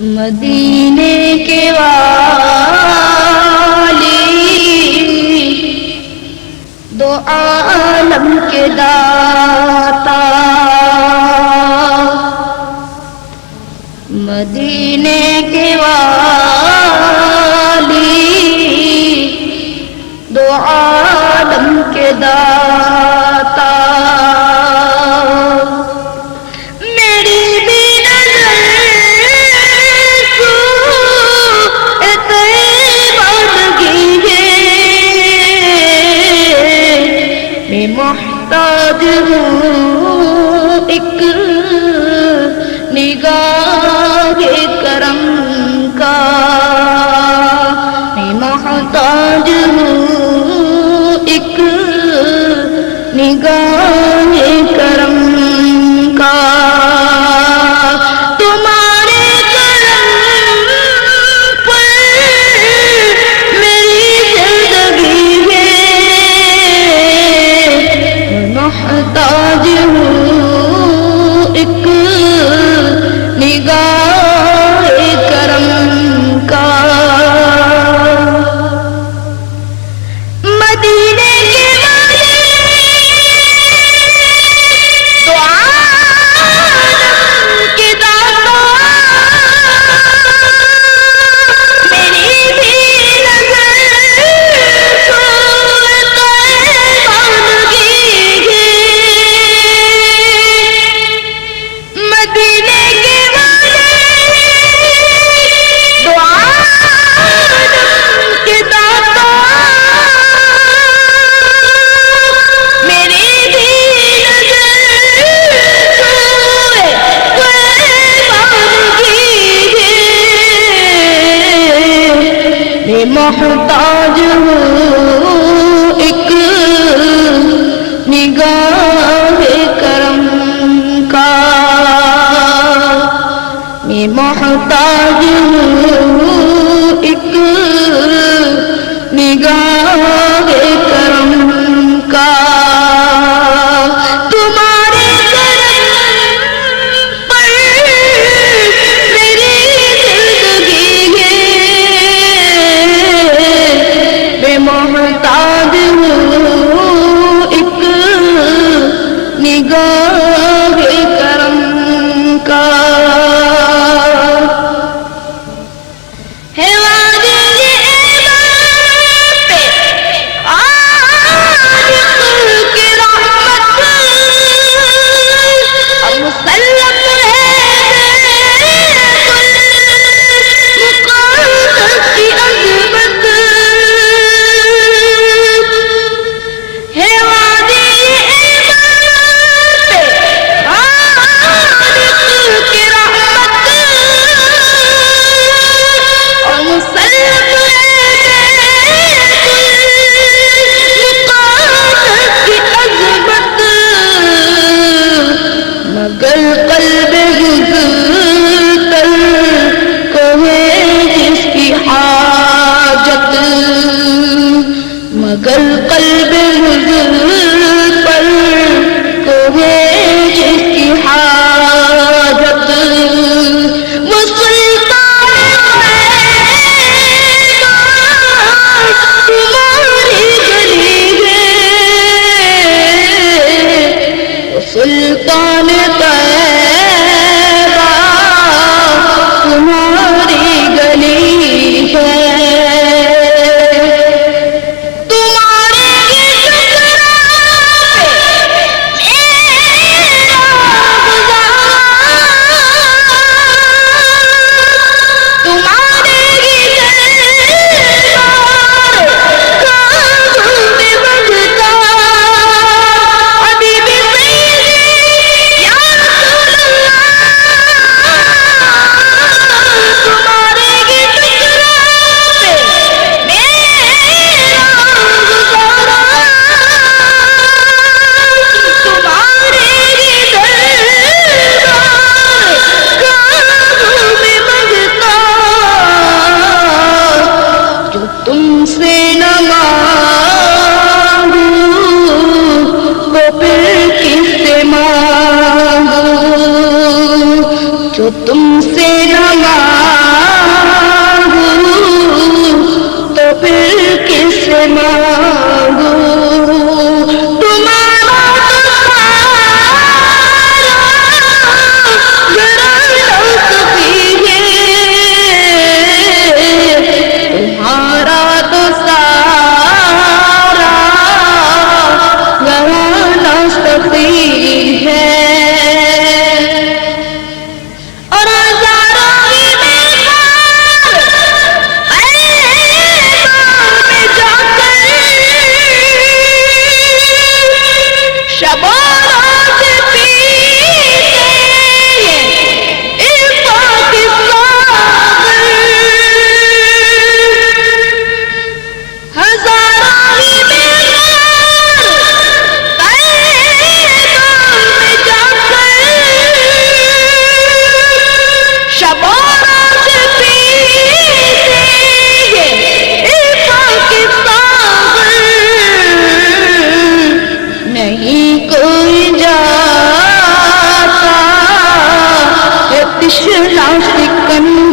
مدینے کے والی دو عالم کے داتا، مدینے کے والی دو عالم کے داتا، محتاج ہوں ایک نگاہ کرم کا، میں محتاج ہوں ایک نگاہ کرم کا، تمہارے کرم پر میری زندگی محتاج ہوں ایک نگاہ کرم کا، مدینے کے والی دو عالم کے داتا، میری بھی نظر مدینے کے والی دو عالم کے داتا، میری بھی نظر سوئے قربانگی ہے، میں محتاج ہوں ایک نگاہ کرم کا، میں محتاج ہوں ایک نگاہ کرم کا، تمہارے کرم پر میری زندگی ہے، میں محتاج ہوں ایک نگاہ کرم کا، مانگو تمہارا تو سارا گھرانہ سخی ہے تمہارا تو سارا گھرانہ سخی ہے نہیں کوئی جاتا ہے تشنا سکن